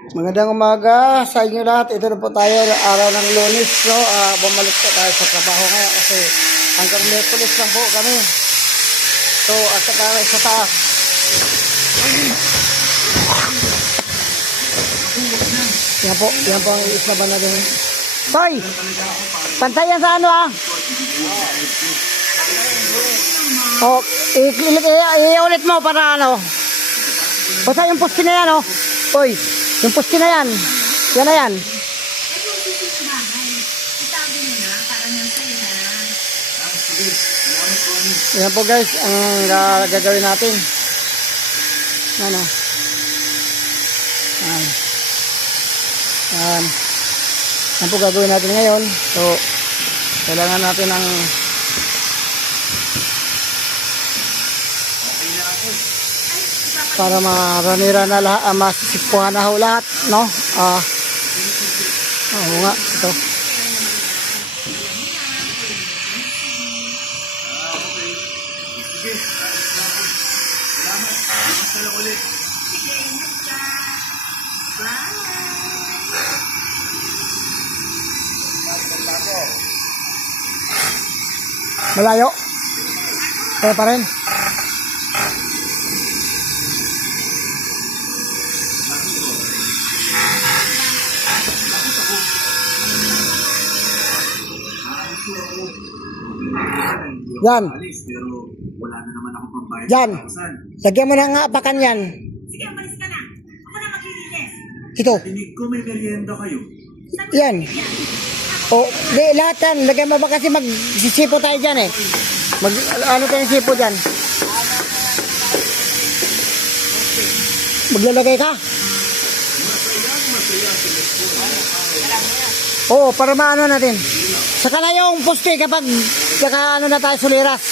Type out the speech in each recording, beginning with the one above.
Magandang umaga sa inyo lahat. Ito na po tayo, araw ng Lunes, no? Bumalik po tayo sa trabaho ngayon kasi hanggang Miyerkules lang po kami. So, at saka sa taas. Yan po ang iislaban natin. Toy! Pantayan sa ano O, i-ulit mo para ano. Basta yung poste na yan, Toy! Yung poste na yan. Yan na yan. Yan po guys, ang gagawin natin. Ano? Yan. Yan. Yan po gagawin natin ngayon. So, kailangan natin ng para maranira na lahat, masisipuhan na ho lahat, no? Oo nga, ito. Malayo. Kaya pa rin. Yan. Pero wala na naman ako pambayad. Yan. Lagyan mo na nga apakan yan. Sige, umalis ka na. Ako na maglilinis. Ito. Tinig ko may merienda kayo. Yan. O, di, lahat yan. Lagyan mo ba kasi magsisipo tayo dyan eh. Ano tayong sipo dyan? Maglalagay ka? Oo, para maano natin. Saka na yung poste kapag ano na tayo suliras.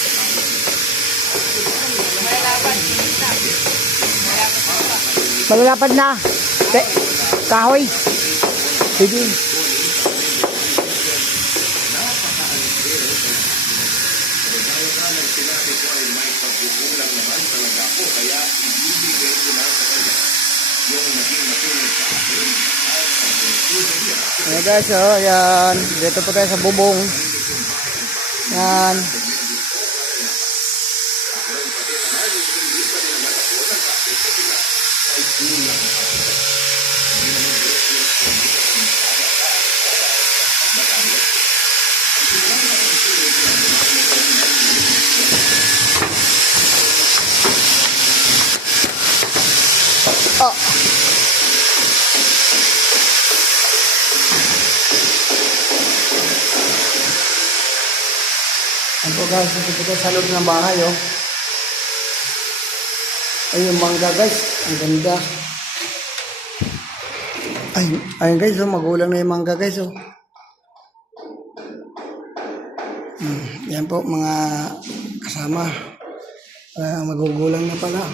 Malalapad na. Kahoy. Sige. Ayan guys, yan. Dito po tayo sa bubong. Yan. Oh. Ayan po guys, dito po sa loob ng bahay, Ay, yung mangga guys, ang ganda. Ayun guys, magulang na yung mangga guys, Yan po, mga kasama. Magugulang na pala.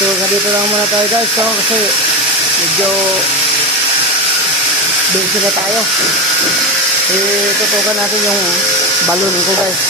So, dito lang muna tayo guys, kasi medyo busy na tayo. Tutukan natin yung balon ko guys.